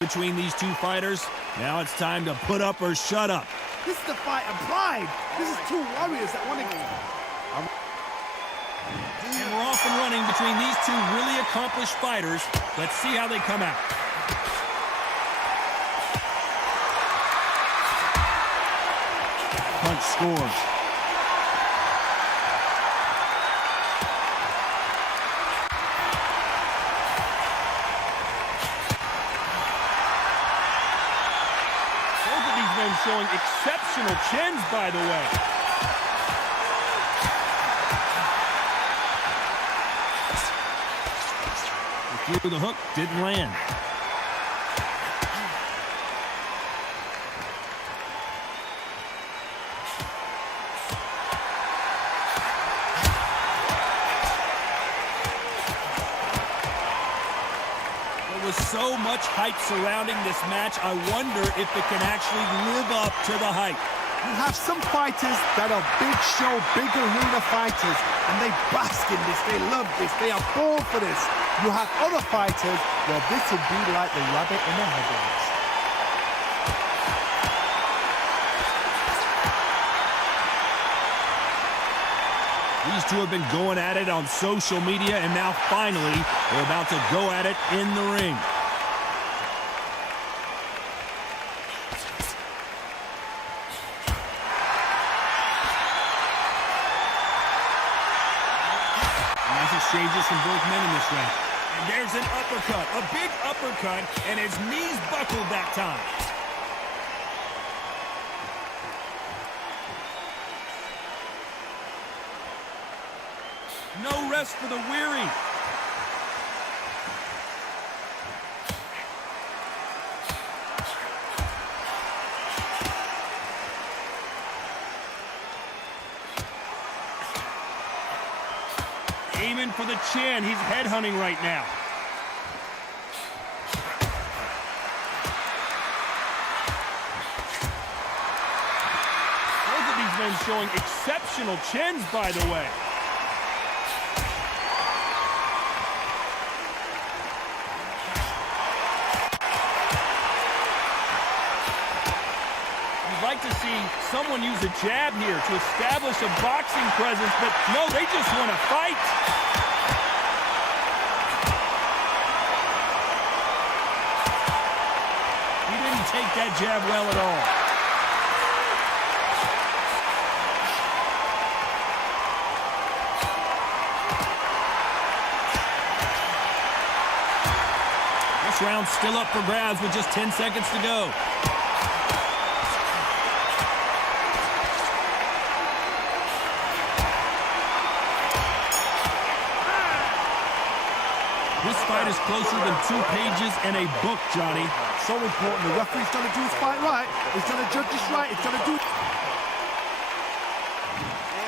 between these two fighters. Now it's time to put up or shut up. This is the fight of pride. This is two warriors that want to... And we're off and running between these two really accomplished fighters. Let's see how they come out. Punch scores. Both of these men showing exceptional chins, by the way. Through the hook, didn't land. There was so much hype surrounding this match. I wonder if it can actually live up to the hype. You have some fighters that are big show, big arena fighters, and they bask in this, they love this, they are born for this. You have other fighters where this would be like the rabbit in the headlights. These two have been going at it on social media, and now finally they're about to go at it in the ring. Nice exchanges from both men in this round. And there's an uppercut, a big uppercut, and his knees buckled that time. No rest for the weary. Aiming for the chin. He's headhunting right now. Both of these men showing exceptional chins, by the way. You'd like to see someone use a jab here to establish a boxing presence, but no, they just want to fight. He didn't take that jab well at all. This round's still up for grabs with just 10 seconds to go. This fight is closer than 2 pages in a book, Johnny. So important. The referee's got to do his fight right. He's got to judge this right. He's got to do...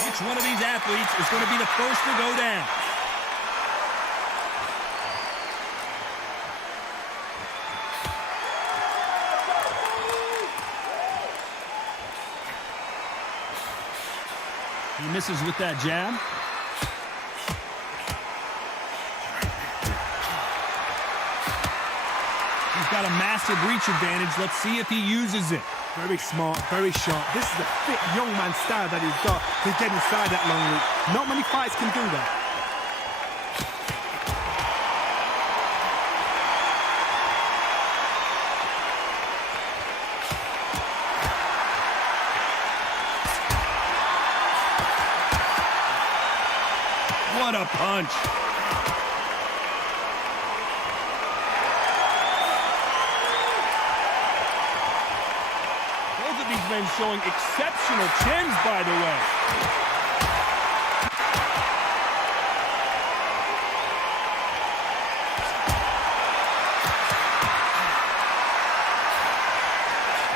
Which one of these athletes is going to be the first to go down? He misses with that jab. He's got a massive reach advantage. Let's see if he uses it. Very smart, very sharp. This is a fit young man style that he's got to get inside that long reach. Not many fights can do that. What a punch. Both of these men showing exceptional chins, by the way.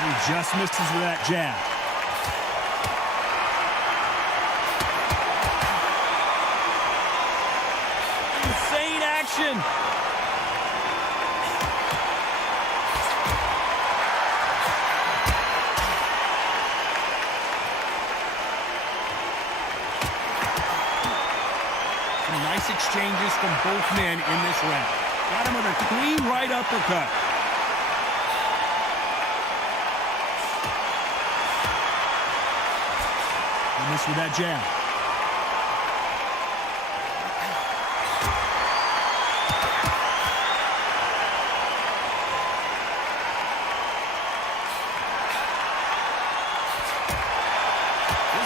He just misses with that jab. Insane action. Some nice exchanges from both men in this round. Got him with a clean right uppercut. He missed with that jab.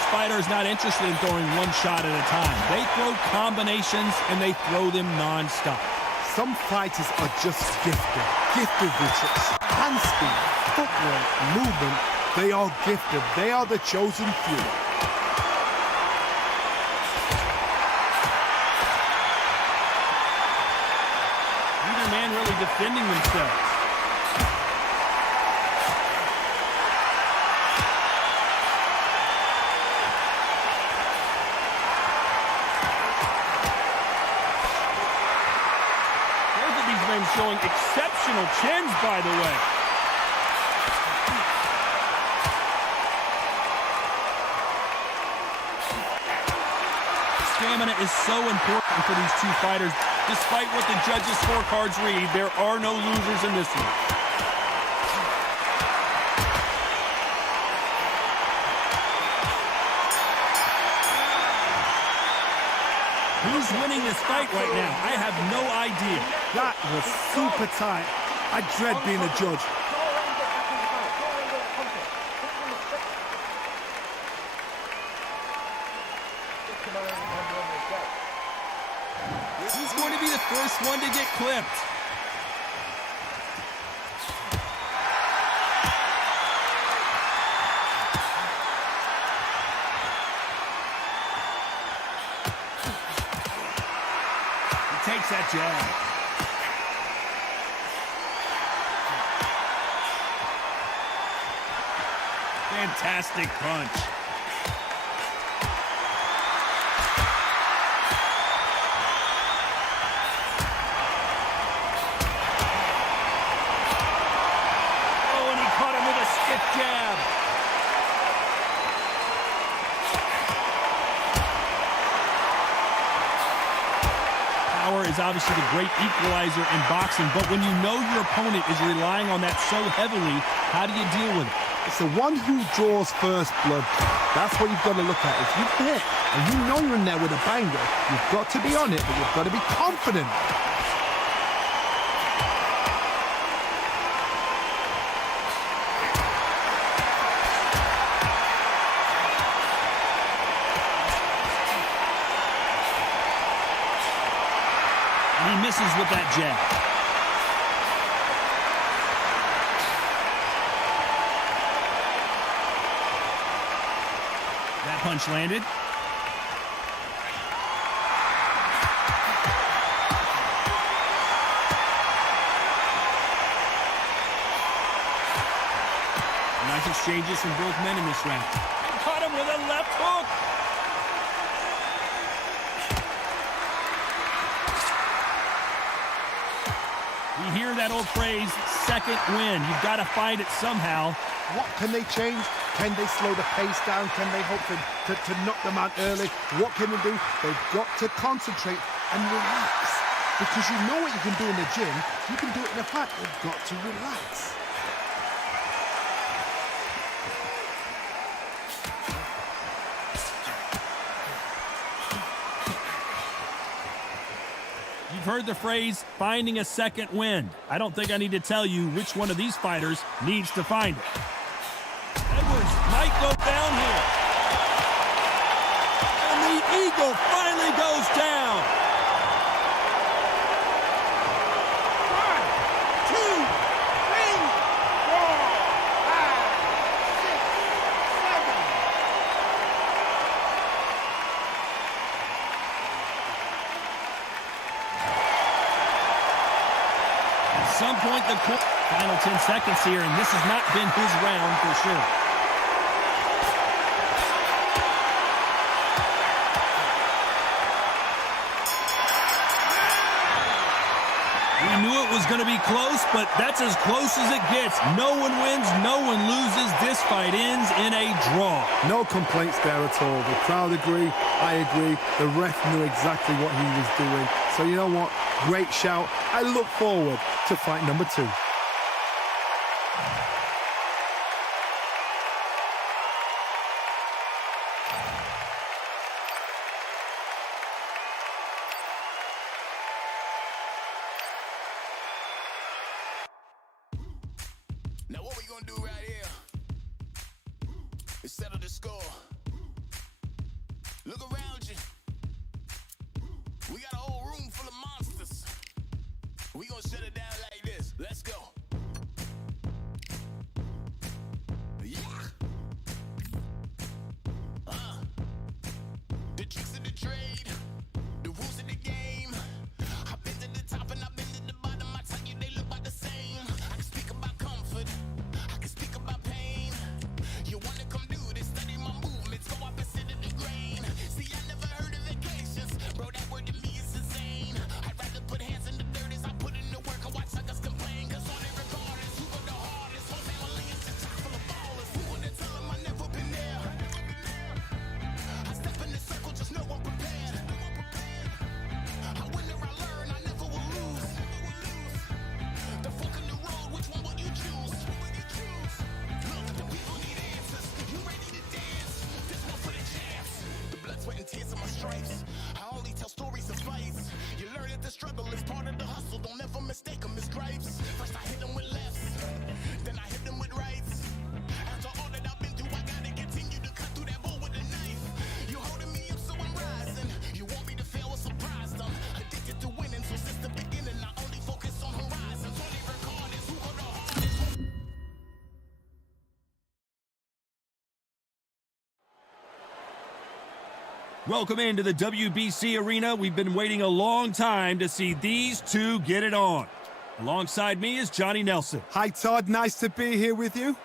Fighter is not interested in throwing one shot at a time. They throw combinations and they throw them non-stop. Some fighters are just gifted with hand speed, footwork, movement. They are gifted. They are the chosen few. Neither man really defending themselves. Showing exceptional chins, by the way. Stamina is so important for these two fighters. Despite what the judges' scorecards read, there are no losers in this one. Who's winning this fight right now? I have no idea. That was super tight. I dread being a judge. Who's going to be the first one to get clipped? Takes that jab. Fantastic punch. Oh, and he caught him with a stiff jab. Power is obviously the great equalizer in boxing, but when you know your opponent is relying on that so heavily, how do you deal with it? It's the one who draws first blood. That's what you've got to look at. If you hit and you know you're in there with a banger, you've got to be on it, but you've got to be confident. He misses with that jab. That punch landed. Nice exchanges from both men in this round. Caught him with a left hook. You hear that old phrase, second win. You've got to find it somehow. What can they change? Can they slow the pace down? Can they hope to knock them out early? What can they do? They've got to concentrate and relax. Because you know what you can do in the gym. You can do it in a fight. They've got to relax. You've heard the phrase, finding a second wind. I don't think I need to tell you which one of these fighters needs to find it. Edwards might go down here. And the Eagle finally goes down. 1, 2, 3, 4, 5, 6, 7. At some point, the final 10 seconds here, and this has not been his round for sure. We knew it was going to be close, but that's as close as it gets. No one wins, no one loses. This fight ends in a draw. No complaints there at all. The crowd agree. I agree. The ref knew exactly what he was doing. So you know what? Great shout. I look forward to fight number 2. Let's settle the score. Look around you. We got a whole room full of monsters. We gonna shut it down like this. Let's go. Yeah. The tricks of the trade, the rules of the game. I've been to the top and I've been to the bottom. I tell you they look about the same. I can speak about comfort, I can speak about pain. You wanna come do this, study my movements, go opposite of the grain. See, I never heard of vacations, bro, that word to me is insane. I'd rather put hands in the dirt as I put in the work. I watch suckers complain, cause all they regard is who go the hardest. Whole family is just chock full of ballers. Who wanna tell them I never been there? I step in the circle, just know I'm prepared. I win or I learn, I never will lose. The fork in the road, which one will you choose? Look, the people need answers. You ready to dance? This one for the champs. The blood, sweat, and tears of my stripes. I only tell stories of fights. You learn that the struggle is part of the hustle. Don't ever mistake them as gripes. First I hit them with lefts, then I hit them with rights. After all that I've been through, I gotta continue to cut through that bull with a knife. You holding me up, so I'm rising. You want me to fail or surprise them. Addicted to winning, so since the beginning, I only focus on horizons. Only record is who go the hardest. Welcome into the WBC arena. We've been waiting a long time to see these two get it on. Alongside me is Johnny Nelson. Hi, Todd. Nice to be here with you.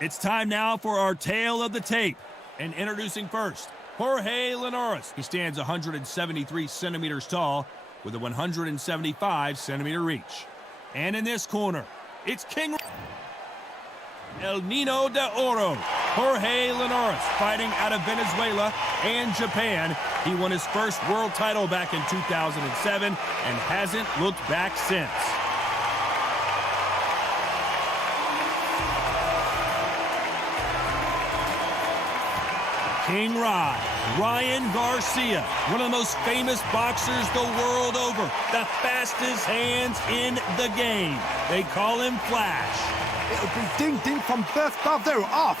It's time now for our tale of the tape. And introducing first, Jorge Linares. He stands 173 centimeters tall with a 175-centimeter reach. And in this corner, it's King El Nino de Oro, Jorge Linares, fighting out of Venezuela and Japan. He won his first world title back in 2007 and hasn't looked back since. King Ryan Garcia, one of the most famous boxers the world over, the fastest hands in the game. They call him Flash. It'll be ding-ding from first bravo off.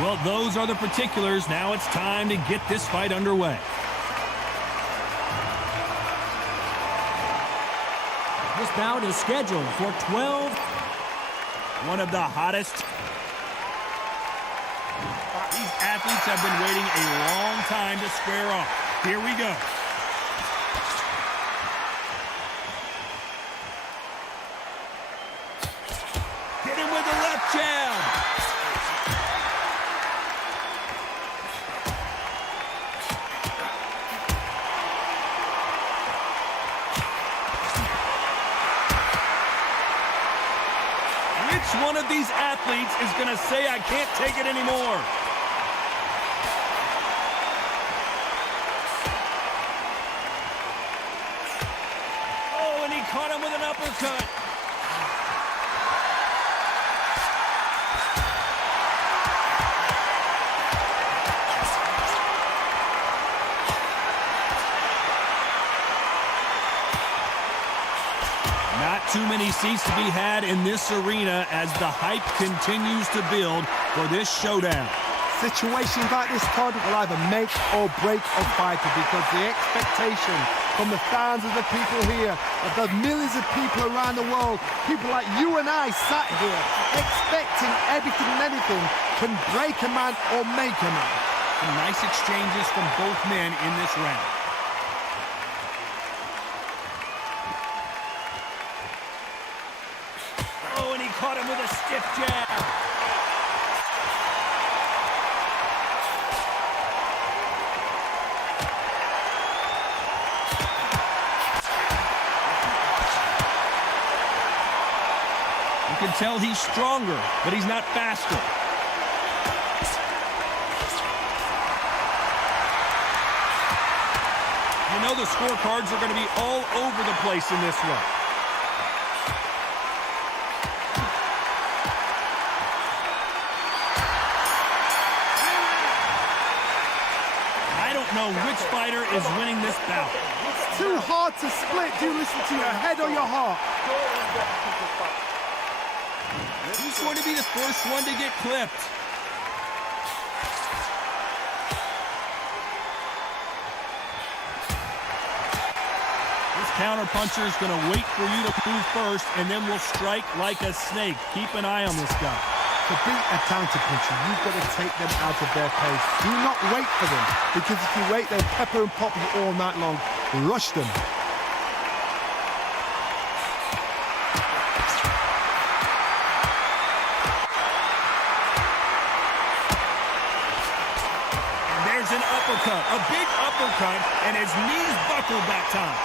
Well, those are the particulars. Now it's time to get this fight underway. This bout is scheduled for 12. One of the hottest. These athletes have been waiting a long time to square off. Here we go. Hit him with the left jab. Which one of these athletes is going to say, I can't take it anymore? Oh, and he caught him with an uppercut. Not too many seats to be had in this arena as the hype continues to build for this showdown. Situations like this, Todd, will either make or break a fighter because the expectation from the fans of the people here, of the millions of people around the world, people like you and I sat here expecting everything and anything, can break a man or make a man. Some nice exchanges from both men in this round. Oh, and he caught him with a stiff jab. You can tell he's stronger, but he's not faster. You know the scorecards are going to be all over the place in this one. I don't know which fighter is winning this bout. It's too hard to split. Do you listen to your head or your heart? Who's going to be the first one to get clipped? counterpuncher is going to wait for you to move first, and then will strike like a snake. Keep an eye on this guy. To beat a counterpuncher, you've got to take them out of their pace. Do not wait for them, because if you wait, they'll pepper and pop you all night long. Rush them. There's an uppercut, a big uppercut, and his knees buckled that time.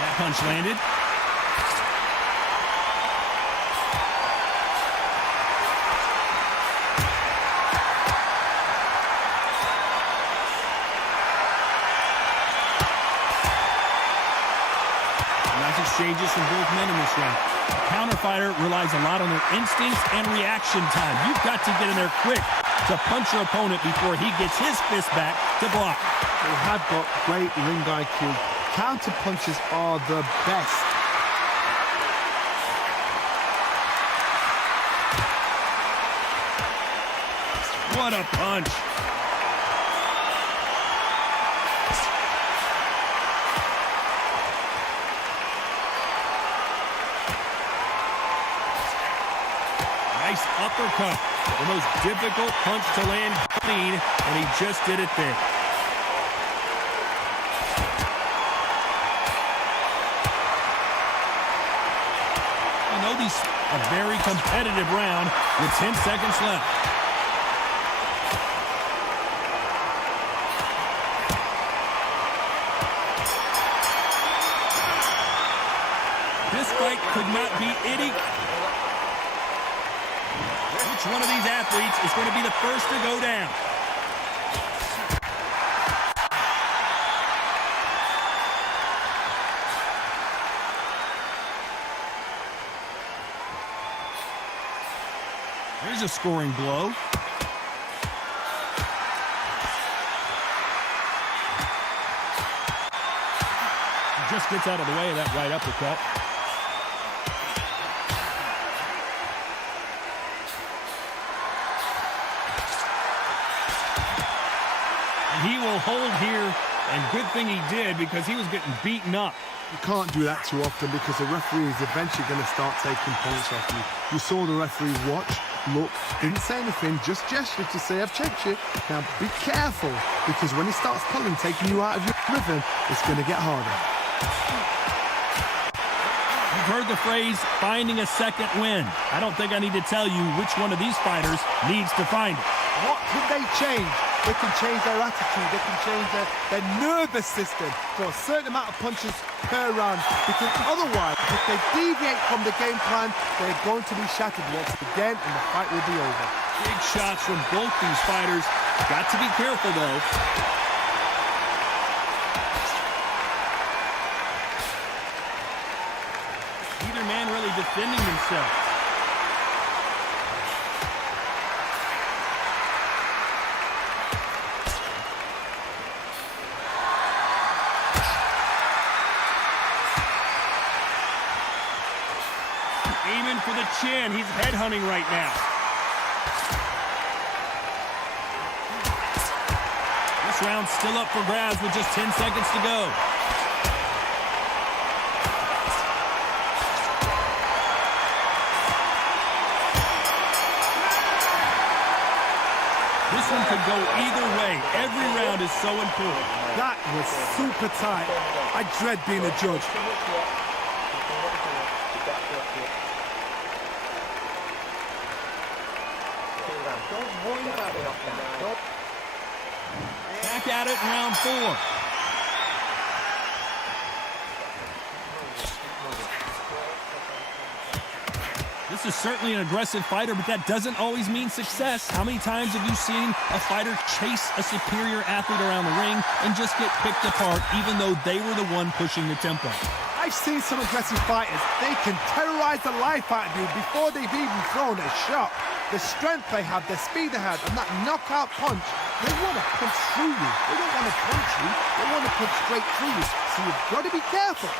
That punch landed. Nice exchanges from both men in this round. A counter fighter relies a lot on their instincts and reaction time. You've got to get in there quick to punch your opponent before he gets his fist back to block. They have got great ring IQ. Counter punches are the best. What a punch. Nice uppercut. The most difficult punch to land clean, and he just did it there. You know, this is a very competitive round with 10 seconds left. This fight could not be any... Which one of these athletes is going to be the first to go down? There's a scoring blow. He just gets out of the way of that right uppercut. He will hold here, and good thing he did, because he was getting beaten up. You can't do that too often, because the referee is eventually going to start taking points off you. You saw the referee watch, look, didn't say anything, just gestured to say, I've checked you. Now be careful, because when he starts pulling, taking you out of your rhythm, it's going to get harder. You've heard the phrase, finding a second win. I don't think I need to tell you which one of these fighters needs to find it. What can they change? They can change their attitude, they can change their nervous system for a certain amount of punches per round, because otherwise, if they deviate from the game plan, they're going to be shattered once again, and the fight will be over. Big shots from both these fighters. Got to be careful, though. Neither man really defending themselves. Aiming for the chin. He's headhunting right now. This round's still up for grabs with just 10 seconds to go. This one could go either way. Every round is so important. That was super tight. I dread being a judge. Back at it in round 4. This is certainly an aggressive fighter, but that doesn't always mean success. How many times have you seen a fighter chase a superior athlete around the ring and just get picked apart, even though they were the one pushing the tempo? I've seen some aggressive fighters. They can terrorize the life out of you before they've even thrown a shot. The strength they have, the speed they have, and that knockout punch, they want to punch through you. They don't want to punch you. They want to punch straight through you. So you've got to be careful.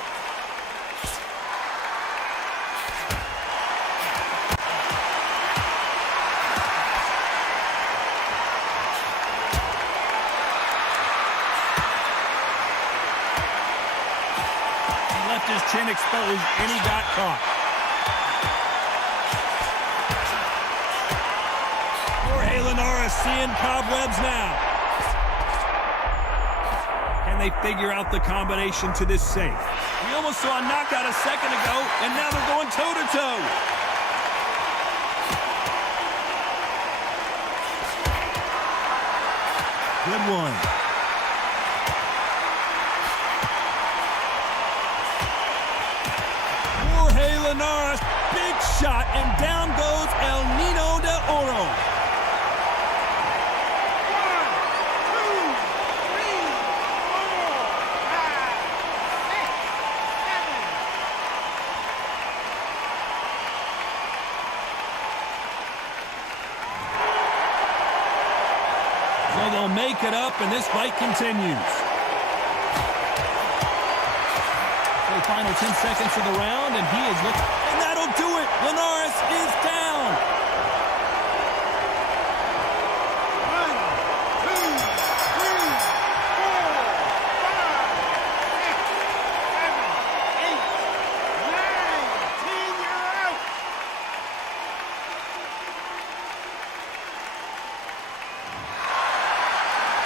been exposed, and he got caught. Jorge Linares seeing cobwebs now. Can they figure out the combination to this save? We almost saw a knockout a second ago, and now they're going toe-to-toe. Good one. Jorge Linares, big shot, and down goes El Nino de Oro. 1, 2, 3, 4, 5, 6, 7, 8, 9, 10, you're out. So they'll make it up, and this fight continues. The final 10 seconds of the round, and he is looking, and that'll do it. Linares is down. 1, 2, 3, 4, 5, 6, 7, 8, 9, 10, you're out.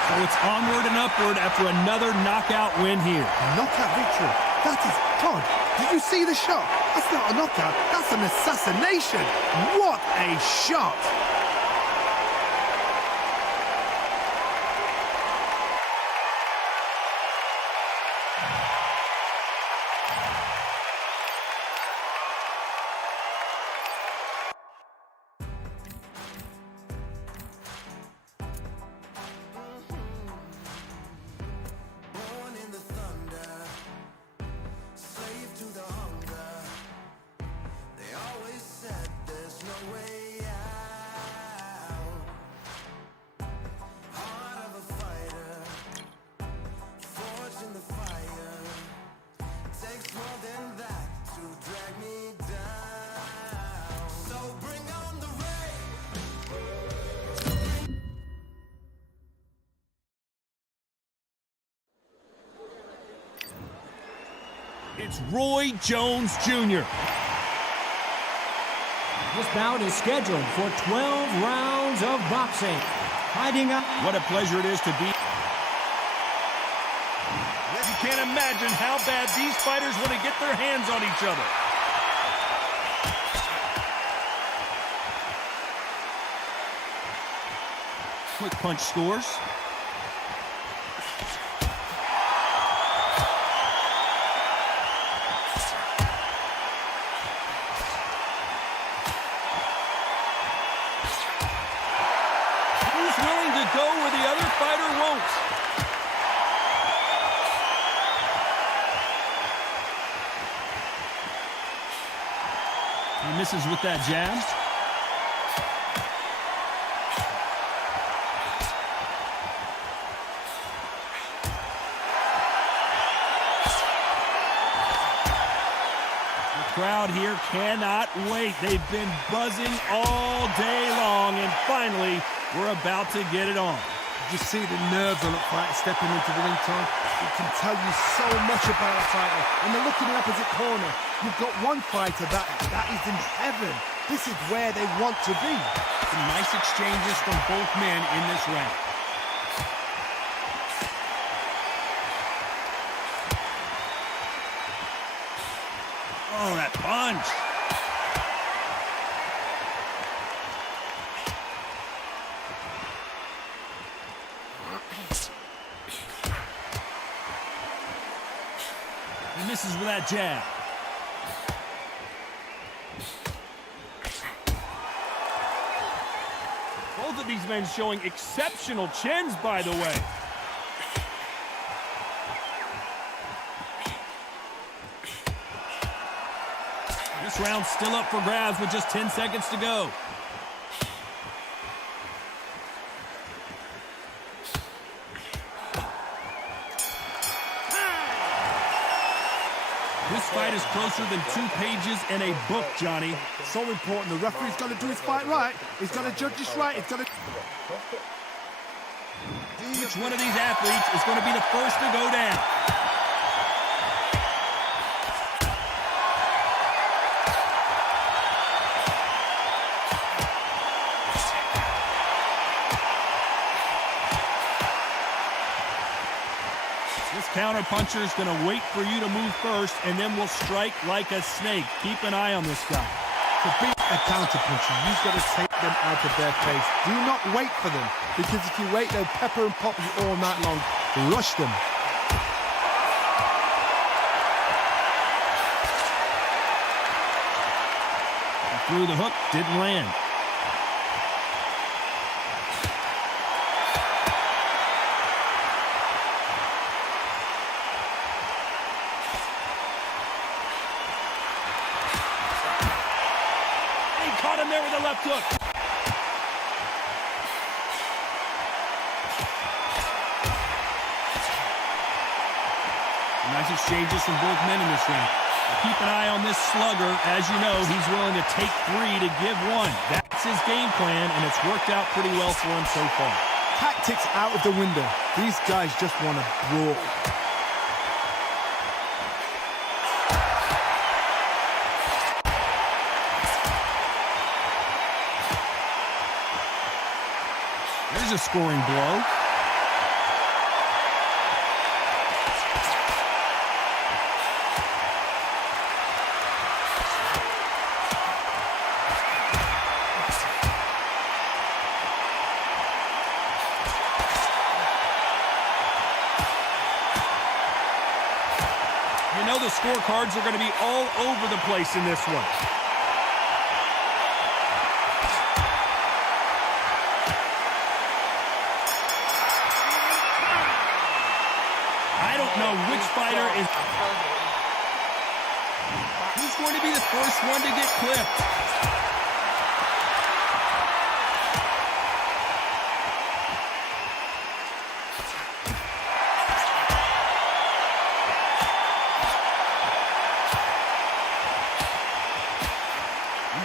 So it's onward and upward after another knockout win here. Knockout victory. That is God. Did you see the shot? That's not a knockout. That's an assassination. What a shot. Born in the thunder, slave to the hunger. They always said there's no way out. Heart of a fighter, forged in the fire. Takes more than that to drag me down. So bring on the rain. It's Roy Jones Jr. This bout is scheduled for 12 rounds of boxing. Fighting up. What a pleasure it is to be. You can't imagine how bad these fighters want to get their hands on each other. Quick punch scores. Who's willing to go where the other fighter won't? He misses with that jab. The crowd here cannot wait. They've been buzzing all day long, and finally, we're about to get it on. You see the nerves on that fighter stepping into the ring, Tom. It can tell you so much about a fighter. And they're looking in the opposite corner. You've got one fighter that is in heaven. This is where they want to be. Some nice exchanges from both men in this round. Oh, that punch. He misses with that jab. Both of these men showing exceptional chins, by the way. This round's still up for grabs with just 10 seconds to go. This fight is closer than 2 pages in a book, Johnny. So important. The referee's got to do his fight right. He's got to judge this right. He's got to... Which one of these athletes is going to be the first to go down? counterpuncher is going to wait for you to move first, and then will strike like a snake. Keep an eye on this guy. To beat a counterpuncher, you've got to take them out of their pace. Do not wait for them, because if you wait, they'll pepper and pop you all night long. Rush them. Through the hook, didn't land. He caught him there with a left hook. Nice exchanges from both men in this round. Keep an eye on this slugger. As you know, he's willing to take 3 to give 1. That's his game plan, and it's worked out pretty well for him so far. Tactics out of the window. These guys just want to brawl. There's a scoring blow. You know the scorecards are going to be all over the place in this one. I don't know which fighter is... Who's going to be the first one to get clipped?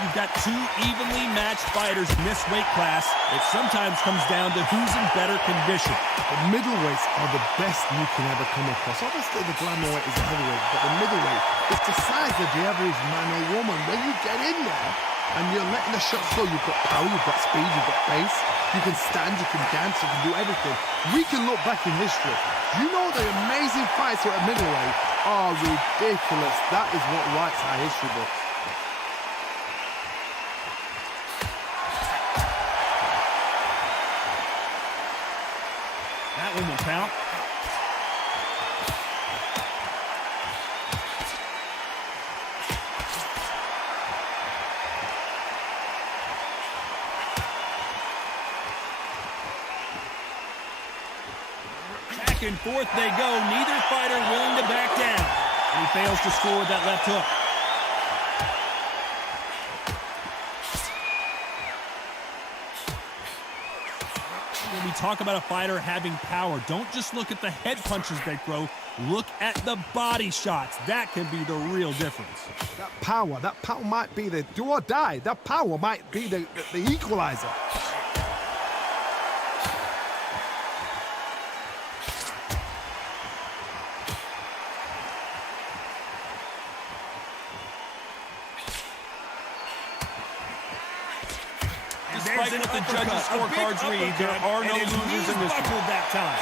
You've got 2 evenly matched fighters in this weight class. It sometimes comes down to who's in better condition. The middleweights are the best you can ever come across. Obviously, the glamour weight is the heavyweight, but the middleweight is the size of the average man or woman. When you get in there and you're letting the shots go, you've got power, you've got speed, you've got pace. You can stand, you can dance, you can do everything. We can look back in history. You know the amazing fights at middleweight are ridiculous. That is what writes our history books. That one will count. Back and forth they go. Neither fighter willing to back down. And he fails to score with that left hook. When we talk about a fighter having power, don't just look at the head punches they throw. Look at the body shots. That can be the real difference. That power might be the do or die. That power might be the equalizer. Despite what the judges' scorecards read, there are no losers in this one. That time.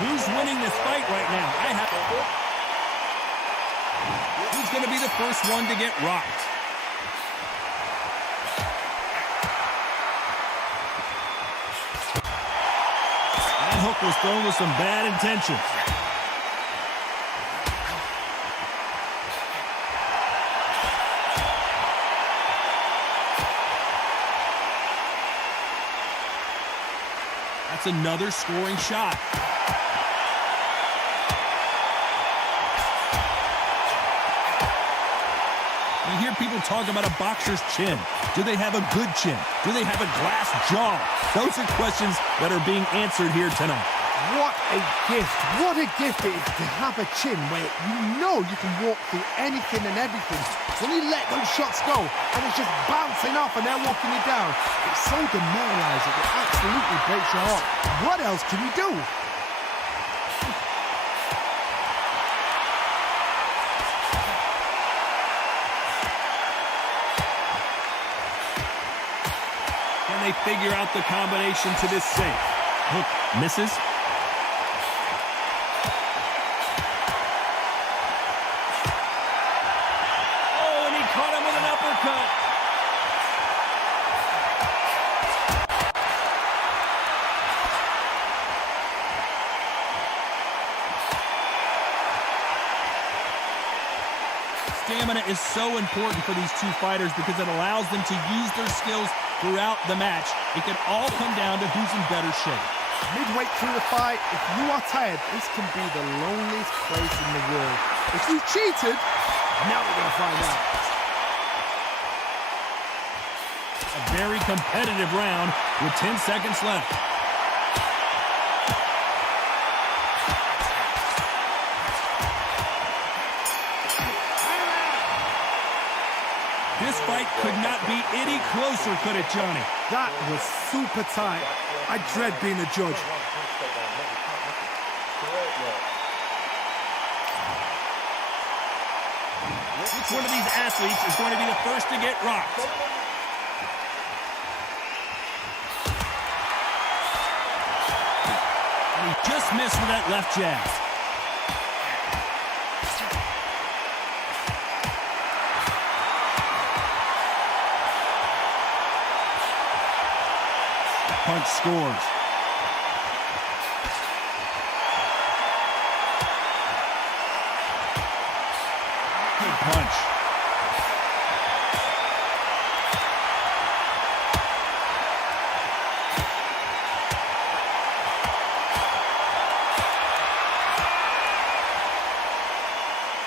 Who's winning this fight right now? Who's going to be the first one to get rocked? That hook was thrown with some bad intentions. That's another scoring shot. You hear people talk about a boxer's chin. Do they have a good chin? Do they have a glass jaw? Those are questions that are being answered here tonight. What a gift. What a gift it is to have a chin where you know you can walk through anything and everything. When you let those shots go and it's just bouncing off and they're walking you down, it's so demoralizing. It absolutely breaks your heart. What else can you do? they figure out the combination to this save? Hook misses. Oh, and he caught him with an uppercut. Stamina is so important for these two fighters because it allows them to use their skills throughout the match. It can all come down to who's in better shape. Midway through the fight, if you are tired, this can be the loneliest place in the world. If you cheated, now we're going to find out. A very competitive round with 10 seconds left. This fight could not be any closer, could it, Johnny? That was super tight. I dread being a judge. Which one of these athletes is going to be the first to get rocked? And he just missed with that left jab. Punch scores. Good punch.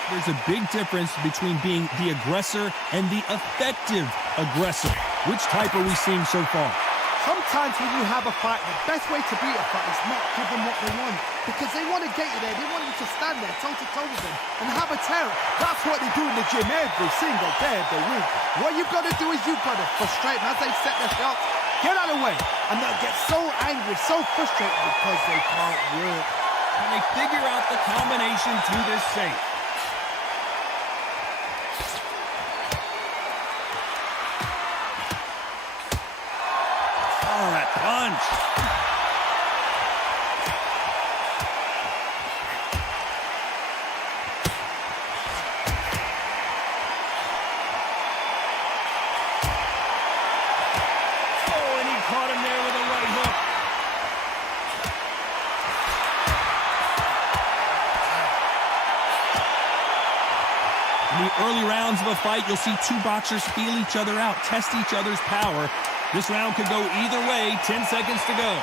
There's a big difference between being the aggressor and the effective aggressor. Which type are we seeing so far? Sometimes when you have a fight, the best way to beat a fight is not give them what they want. Because they want to get you there. They want you to stand there toe-to-toe with them and have a terror. That's what they do in the gym every single day of the week. What you've got to do is you've got to frustrate them as they set their shots. Get out of the way. And they'll get so angry, so frustrated because they can't work. And they figure out the combination to this safe. Oh, that punch. Oh, and he caught him there with a right hook. In the early rounds of a fight, you'll see two boxers feel each other out, test each other's power. This round could go either way. 10 seconds to go.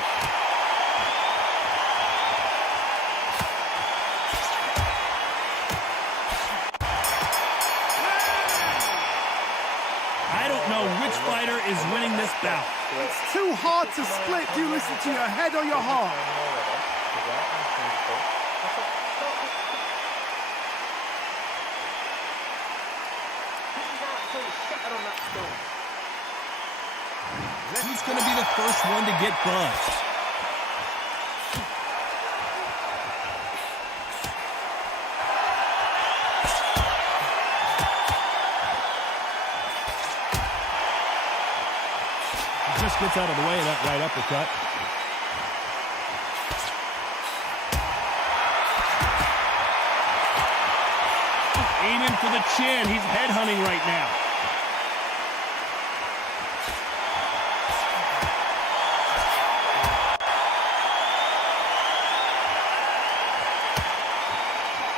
I don't know which fighter is winning this bout. It's too hard to split. Do you listen to your head or your heart? Who's going to be the first one to get buzzed? He just gets out of the way of that right uppercut. Aiming for the chin. He's headhunting right now.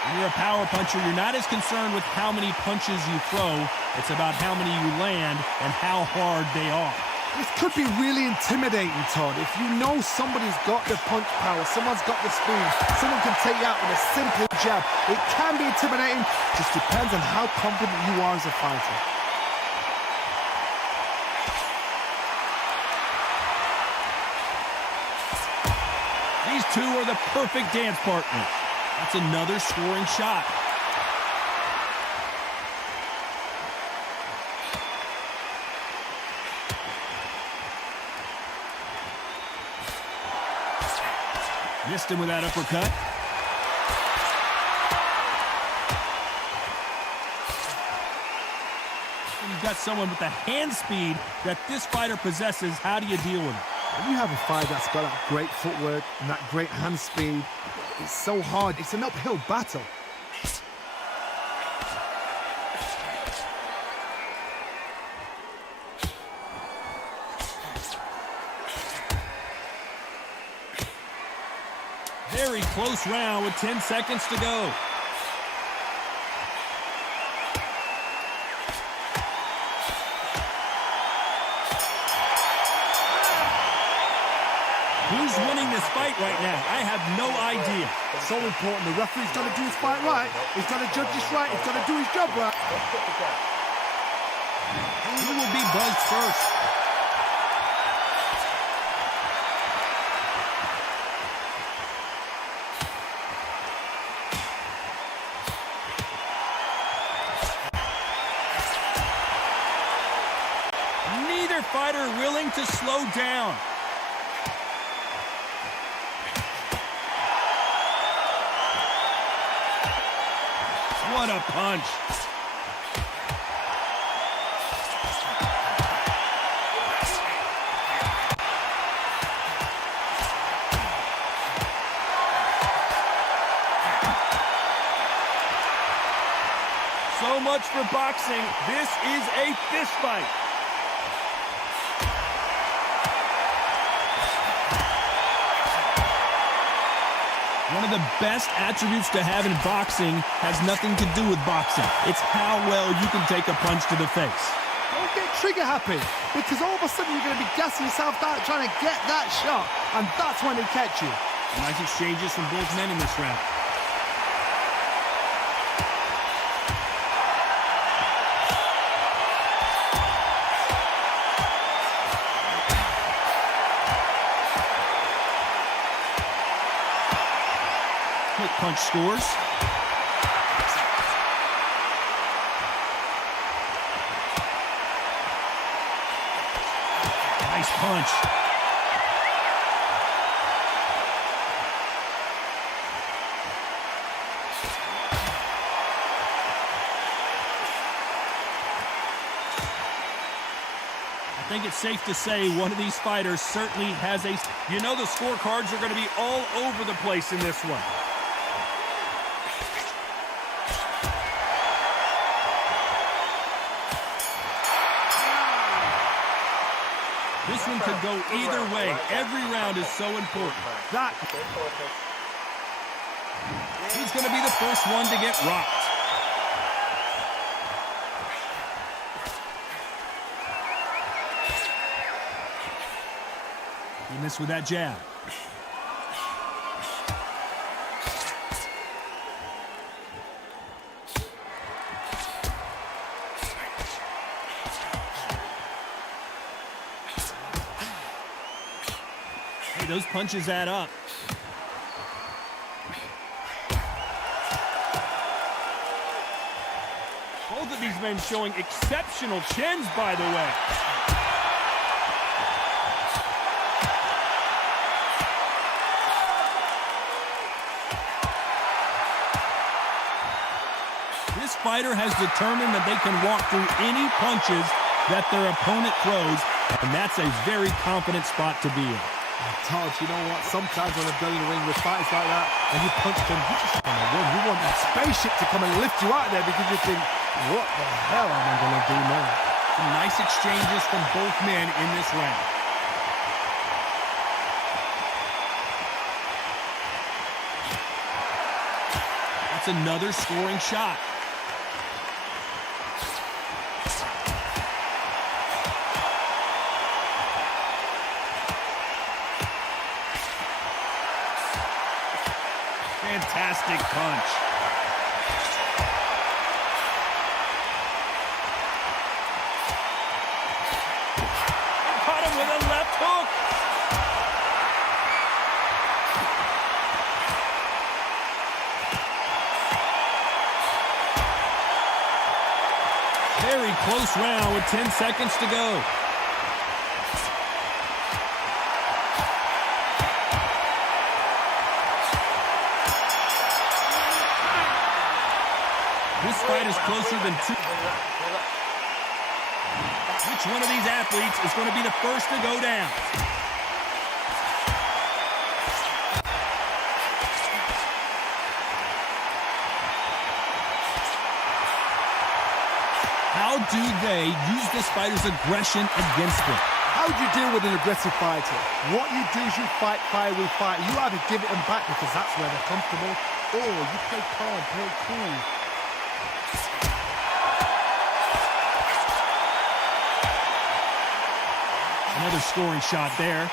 When you're a power puncher, you're not as concerned with how many punches you throw. It's about how many you land and how hard they are. This could be really intimidating, Todd. If you know somebody's got the punch power, someone's got the speed, someone can take you out with a simple jab. It can be intimidating. Just depends on how confident you are as a fighter. These two are the perfect dance partners. That's another scoring shot. Missed him with that uppercut. You've got someone with the hand speed that this fighter possesses. How do you deal with it? When you have a fighter that's got that great footwork and that great hand speed, it's so hard. It's an uphill battle. Very close round with 10 seconds to go. Who's winning this fight right now? I have no idea. So important. The referee's got to do his fight right. He's got to judge this right. He's got to do his job right. Who will be buzzed first? Neither fighter willing to slow down. What a punch. So much for boxing. This is a fist fight. One of the best attributes to have in boxing has nothing to do with boxing. It's how well you can take a punch to the face. Don't get trigger happy, because all of a sudden you're going to be gassing yourself out trying to get that shot, and that's when they catch you. Nice exchanges from both men in this round. Quick punch scores. Nice punch. I think it's safe to say one of these fighters certainly has a... You know the scorecards are going to be all over the place in this one. This one could go either way. Every round is so important. He's going to be the first one to get rocked. He missed with that jab. Those punches add up. Both of these men showing exceptional chins, by the way. This fighter has determined that they can walk through any punches that their opponent throws, and that's a very confident spot to be in. Todd, you know what? Sometimes when I've done in the ring with fighters like that, and you punch them, you just want to run. You want that spaceship to come and lift you out there because you think, what the hell am I going to do now? Some nice exchanges from both men in this round. That's another scoring shot. Fantastic punch. Caught him with a left hook. Very close round with 10 seconds to go. This fight is closer than two. Which one of these athletes is going to be the first to go down? How do they use this fighter's aggression against them? How do you deal with an aggressive fighter? What you do is you fight fire with fire. You either give it them back because that's where they're comfortable, or you play calm, play cool. Another scoring shot there.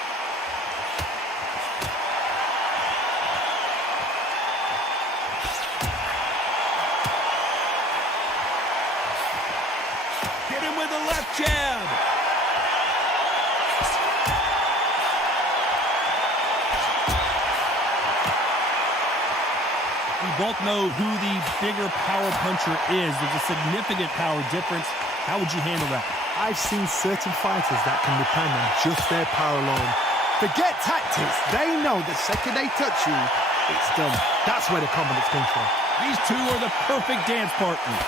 Hit him with a left jab. We both know who the bigger power puncher is. There's a significant power difference. How would you handle that? I've seen certain fighters that can depend on just their power alone. Forget tactics. They know the second they touch you, it's done. That's where the confidence comes from. These two are the perfect dance partners.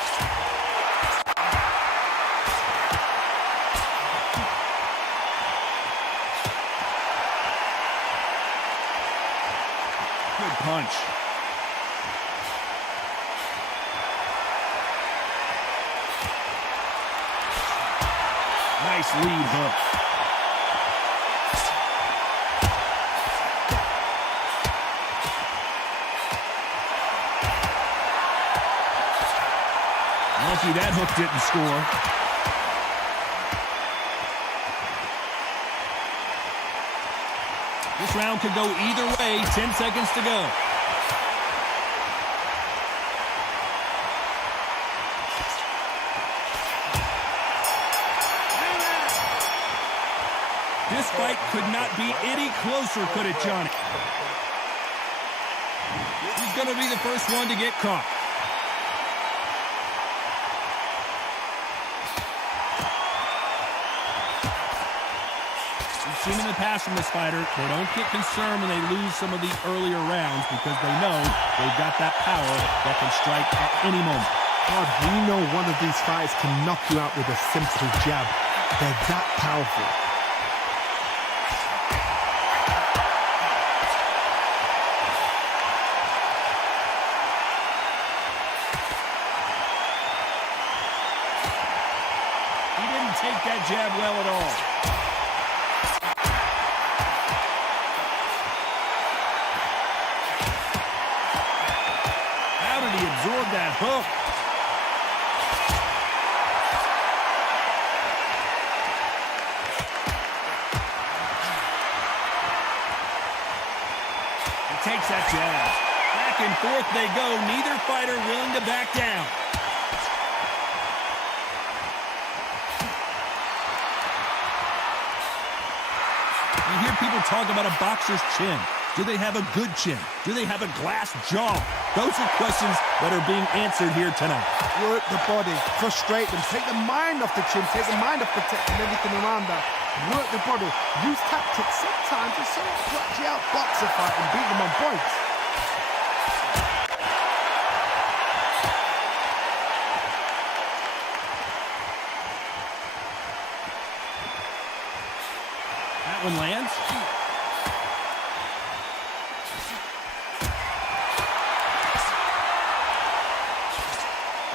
Good punch. Nice lead hook. Lucky that hook didn't score. This round could go either way. 10 seconds to go. This fight could not be any closer, could it, Johnny? He's going to be the first one to get caught. We've seen in the past from this fighter, they don't get concerned when they lose some of the earlier rounds because they know they've got that power that can strike at any moment. God, we know one of these fighters can knock you out with a simple jab. They're that powerful. Take that jab well at all. How did he absorb that hook? He takes that jab. Back and forth they go. Neither fighter willing to back down. You hear people talk about a boxer's chin. Do they have a good chin? Do they have a glass jaw? Those are questions that are being answered here tonight. Work the body, frustrate them, take the mind off the chin, take the mind off the tech and everything around that. Work the body, use tactics sometimes to sort of actually outbox a fight and beat them on points. That one lands.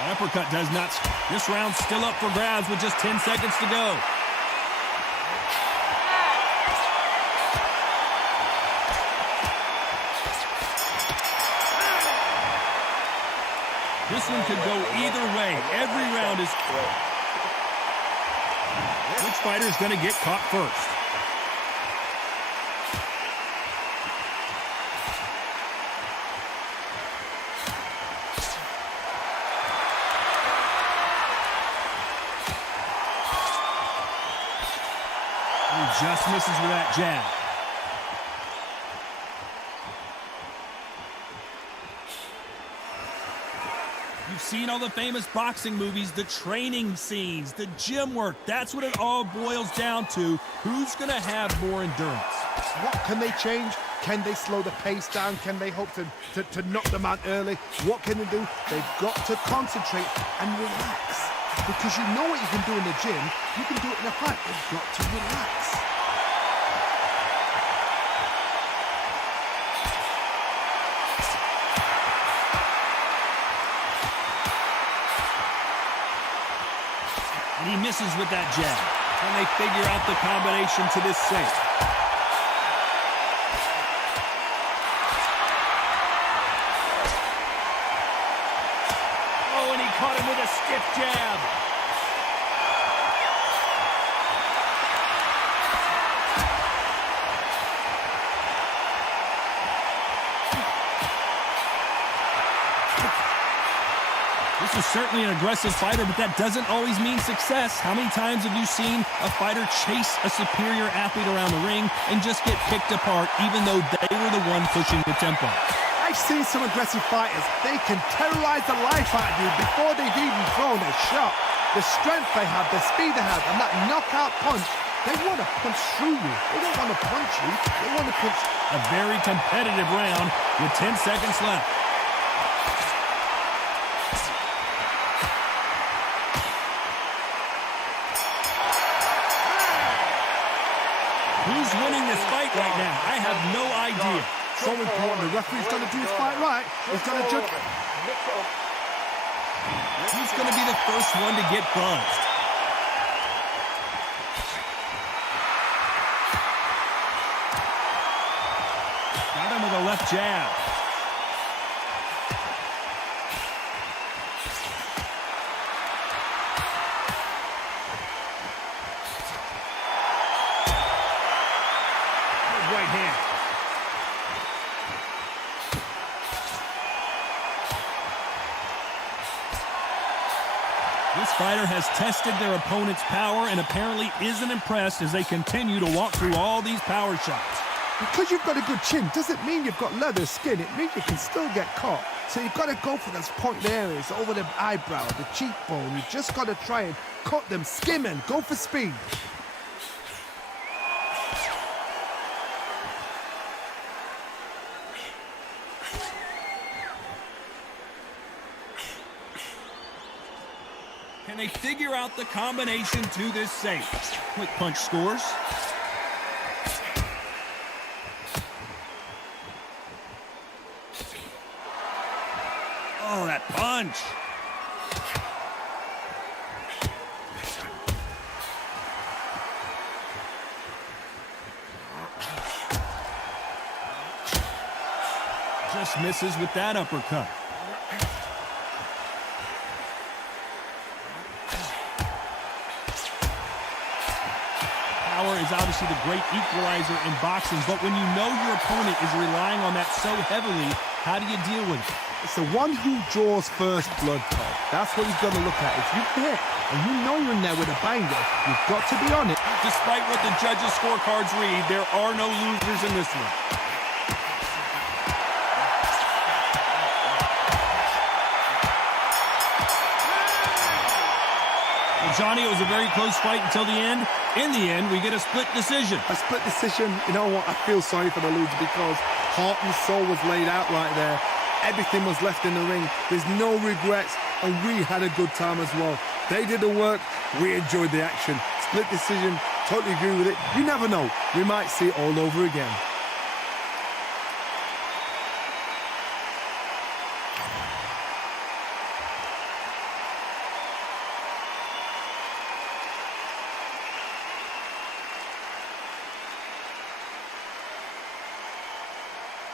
An uppercut does not. This round's still up for grabs with just 10 seconds to go. This one could go either way. Every round is... Which fighter's going to get caught first? He just misses with that jab. You've seen all the famous boxing movies, the training scenes, the gym work. That's what it all boils down to. Who's going to have more endurance? What can they change? Can they slow the pace down? Can they hope to knock them out early? What can they do? They've got to concentrate and relax. Because you know what you can do in the gym. You can do it in a fight. You've got to relax. And he misses with that jab. And they figure out the combination to this sink. Oh, and he caught him with a stiff jab. This is certainly an aggressive fighter, but that doesn't always mean success. How many times have you seen a fighter chase a superior athlete around the ring and just get picked apart even though they were the one pushing the tempo? I've seen some aggressive fighters. They can terrorize the life out of you before they've even thrown a shot. The strength they have, the speed they have, and that knockout punch, they want to punch through you. They don't want to punch you. They want to punch. A very competitive round with 10 seconds left. Who's winning this fight right now? I have no idea. So important. The referee's going to do his fight right. He's going to judge. Who's going to be the first one to get buzzed? Got him with a left jab. Right hand. This fighter has tested their opponent's power and apparently isn't impressed as they continue to walk through all these power shots. Because you've got a good chin doesn't mean you've got leather skin. It means you can still get caught. So you've got to go for those point areas, over the eyebrow, the cheekbone. You just got to try and cut them, skim and go for speed. Can they figure out the combination to this safe? Quick punch scores. Oh, that punch. Just misses with that uppercut. Power is obviously the great equalizer in boxing, but when you know your opponent is relying on that so heavily, how do you deal with it? It's the one who draws first blood, Todd. That's what you've got to look at. If you hit and you know you're in there with a banger, you've got to be on it. Despite what the judges' scorecards read, there are no losers in this one. Well, Johnny, it was a very close fight until the end. In the end, we get a split decision. A split decision, you know what? I feel sorry for the loser because heart and soul was laid out right there. Everything was left in the ring. There's no regrets, and we had a good time as well. They did the work. We enjoyed the action. Split decision. Totally agree with it. You never know. We might see it all over again.